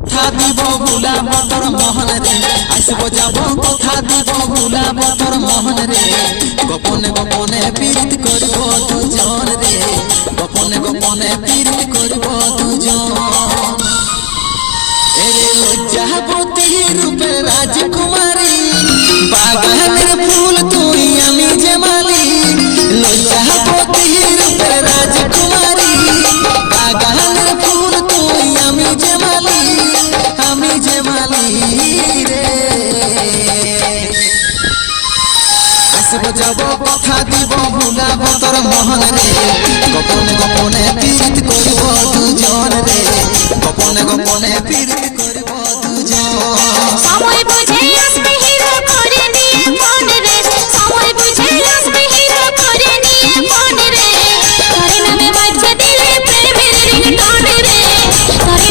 কথা দিব ভুলাব তোর মোহন রে আসব যাব কথা দিব ভুলাব তোর মোহন রে গোপনে গোপনে পীড়িত করব দুজন রে গোপনে গোপনে পীড়িত করব দুজন এরে লজ্জাবতী রূপের রাজকুমারী বাগানের ফুল তুই আমি যে মালি লজ্জাবতী রূপের রাজকুমারী বাগানের ফুল তুই আমি যে মালি রে আসব যাব কথা দিব ভুলাব তোর মোহন রে গোপনে গোপনে